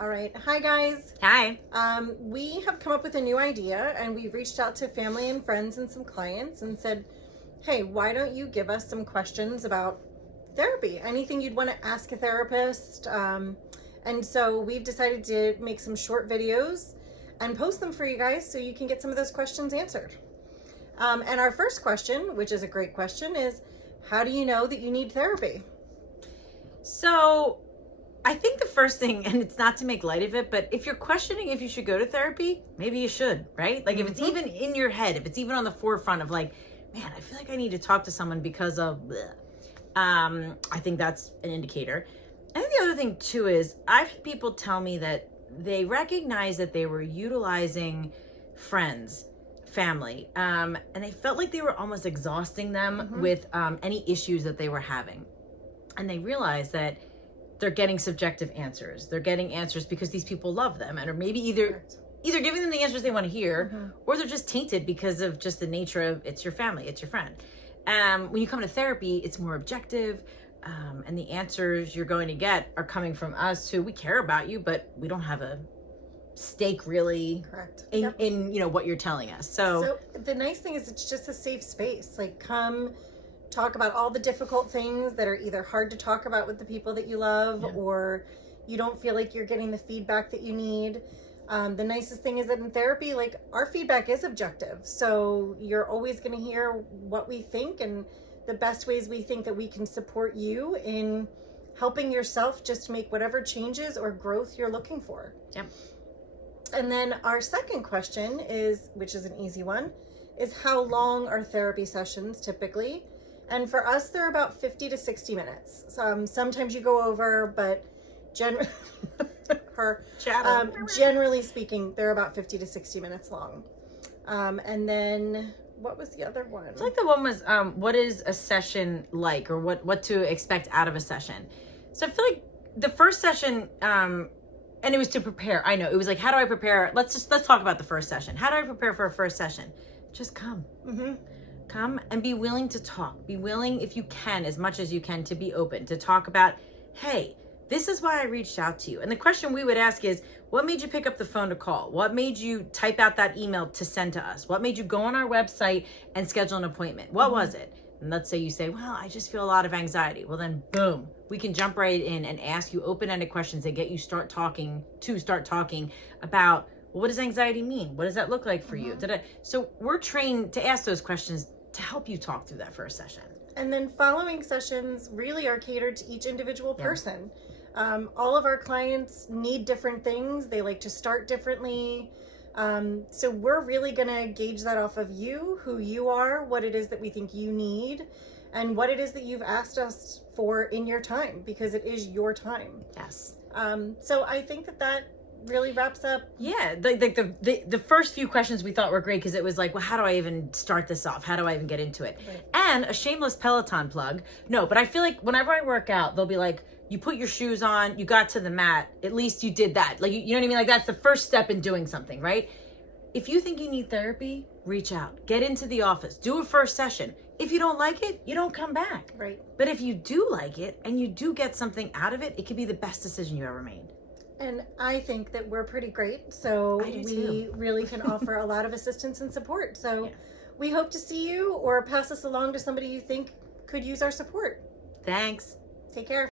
All right. Hi, guys. Hi. We have come up with a new idea, and we've reached out to family and friends and some clients and said, hey, why don't you give us some questions about therapy? Anything you'd want to ask a therapist. And so we've decided to make some short videos and post them for you guys so you can get some of those questions answered. And our first question, which is a great question, is how do you know that you need therapy? So I think the first thing, and it's not to make light of it, but if you're questioning if you should go to therapy, maybe you should, right? Like if it's even in your head, if it's even on the forefront of like, man, I feel like I need to talk to someone because of bleh. I think that's an indicator. I think the other thing too is I've had people tell me that they recognize that they were utilizing friends, family, and they felt like they were almost exhausting them with any issues that they were having. And they realize that they're getting subjective answers. They're getting answers because these people love them, and or maybe either giving them the answers they want to hear, or they're just tainted because of just the nature of it's your family, it's your friend. When you come to therapy, it's more objective, and the answers you're going to get are coming from us who we care about you, but we don't have a stake really in what you're telling us. So the nice thing is it's just a safe space. Like, come talk about all the difficult things that are either hard to talk about with the people that you love, or you don't feel like you're getting the feedback that you need. The nicest thing is that in therapy, like, our feedback is objective. So you're always going to hear what we think and the best ways we think that we can support you in helping yourself just make whatever changes or growth you're looking for. Yep. And then our second question is, which is an easy one, is how long are therapy sessions typically? And for us, they're about 50 to 60 minutes. Sometimes you go over, but generally speaking, they're about 50 to 60 minutes long. And then what was the other one? I feel like the one was, what is a session like, or what to expect out of a session? So I feel like the first session, and it was to prepare. I know it was like, how do I prepare? Let's talk about the first session. How do I prepare for a first session? Just come. Come and be willing to talk. Be willing, if you can, as much as you can, to be open, to talk about, hey, this is why I reached out to you. And the question we would ask is, what made you pick up the phone to call? What made you type out that email to send to us? What made you go on our website and schedule an appointment? What was it? And let's say you say, well, I just feel a lot of anxiety. Well, then boom, we can jump right in and ask you open-ended questions that get you start talking about, well, what does anxiety mean? What does that look like for you? So we're trained to ask those questions to help you talk through that first session. And then following sessions really are catered to each individual person. All of our clients need different things. They like to start differently. So we're really going to gauge that off of you, who you are, what it is that we think you need, and what it is that you've asked us for in your time, because it is your time. Yes. So I think that really wraps up. Yeah, the first few questions we thought were great because it was like, well, how do I even start this off? How do I even get into it? Right. And a shameless Peloton plug. No, but I feel like whenever I work out, they'll be like, you put your shoes on, you got to the mat, at least you did that. Like, you know what I mean? Like, that's the first step in doing something, right? If you think you need therapy, reach out, get into the office, do a first session. If you don't like it, you don't come back. Right. But if you do like it and you do get something out of it, it could be the best decision you ever made. And I think that we're pretty great, so we really can offer a lot of assistance and support. So we hope to see you or pass us along to somebody you think could use our support. Thanks. Take care.